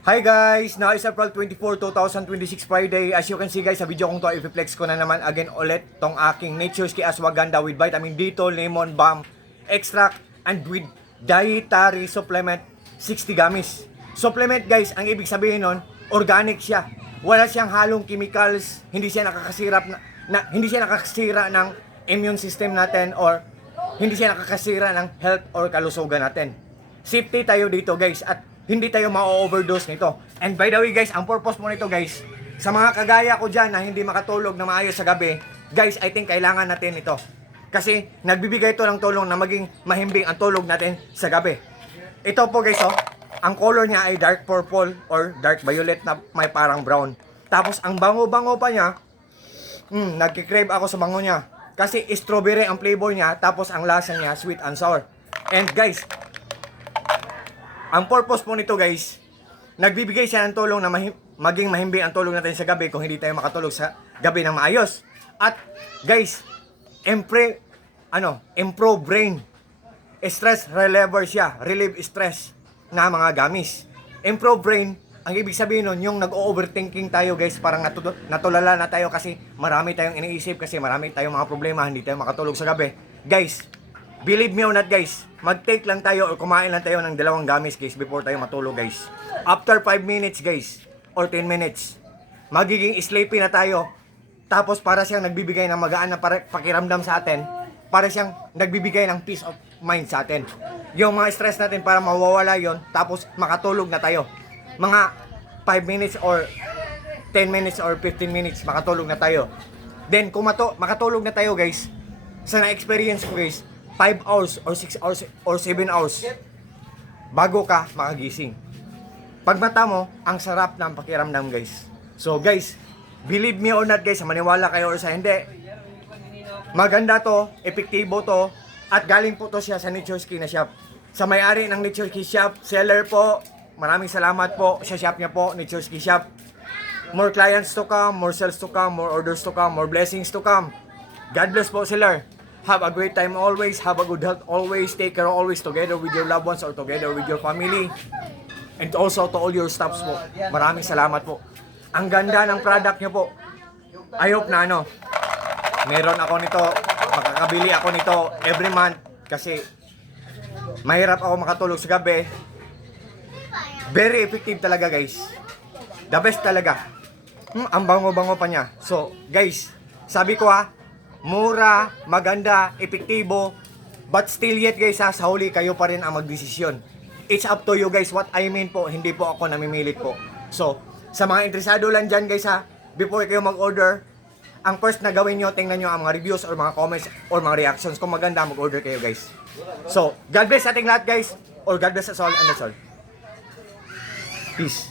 Hi guys! Now is April 24, 2026 Friday. As you can see guys, sa video kong to, i-flex ko na naman again ulit tong aking Nature's Key Ashwagandha with vitamin D2, lemon balm, extract, and with dietary supplement 60 gummies. Supplement guys, ang ibig sabihin nun, organic siya. Wala siyang halong chemicals, hindi siya nakakasira ng immune system natin or hindi siya nakakasira ng health or kalusugan natin. Safety tayo dito guys at hindi tayo ma-overdose nito. And by the way guys, ang purpose mo nito guys, sa mga kagaya ko dyan na hindi makatulog na maayos sa gabi, guys, I think kailangan natin ito. Kasi nagbibigay ito ng tulong na maging mahimbing ang tulog natin sa gabi. Ito po guys, oh, ang color niya ay dark purple or dark violet na may parang brown. Tapos ang bango-bango pa niya, nagkikrave ako sa bango niya. Kasi strawberry ang flavor niya, tapos ang lasa niya sweet and sour. And guys, ang purpose po nito guys, nagbibigay siya ng tulong na maging mahimbing ang tulog natin sa gabi kung hindi tayo makatulog sa gabi ng maayos. At guys, improve brain. Stress reliever siya, relieve stress na mga gamis. Improve brain, ang ibig sabihin nun, yung nag-overthinking tayo guys, parang natulala na tayo kasi marami tayong iniisip, kasi marami tayong mga problema, hindi tayo makatulog sa gabi. Guys, believe me or not guys, mag-take lang tayo or kumain lang tayo ng 2 gamis guys before tayo matulog guys. After 5 minutes guys, or 10 minutes, magiging sleepy na tayo. Tapos para siyang nagbibigay ng magaan na pakiramdam sa atin, para siyang nagbibigay ng peace of mind sa atin. Yung mga stress natin para mawawala yon, tapos makatulog na tayo. Mga 5 minutes or 10 minutes or 15 minutes, makatulog na tayo. Then kung makatulog na tayo guys, sa na-experience ko guys, 5 hours or 6 hours or 7 hours bago ka makagising. Pag mata mo, ang sarap ng pakiramdam guys. So guys, believe me or not guys, maniwala kayo or sa hindi, maganda to, epektibo to, at galing po to siya sa Nature's Key na shop. Sa may-ari ng Nature's Key shop, seller po, maraming salamat po sa shop niya po, Nature's Key shop. More clients to come, more sales to come, more orders to come, more blessings to come. God bless po seller. Have a great time always. Have a good health always. Take care always together with your loved ones or together with your family. And also to all your staffs po. Maraming salamat po. Ang ganda ng product niyo po. I hope na meron ako nito. Makakabili ako nito every month. Kasi mahirap ako makatulog sa gabi. Very effective talaga guys. The best talaga. Ang bango-bango pa niya. So guys, sabi ko mura, maganda, epektibo, but still yet guys sa huli kayo pa rin ang magdesisyon. It's up to you guys, what I mean po, hindi po ako namimilit po. So, sa mga interesado lang dyan guys before kayo mag-order, ang first na gawin nyo, tingnan nyo ang mga reviews or mga comments or mga reactions. Kung maganda, mag-order kayo guys. So, God bless ating lahat guys, or God bless us all and that's all. Peace.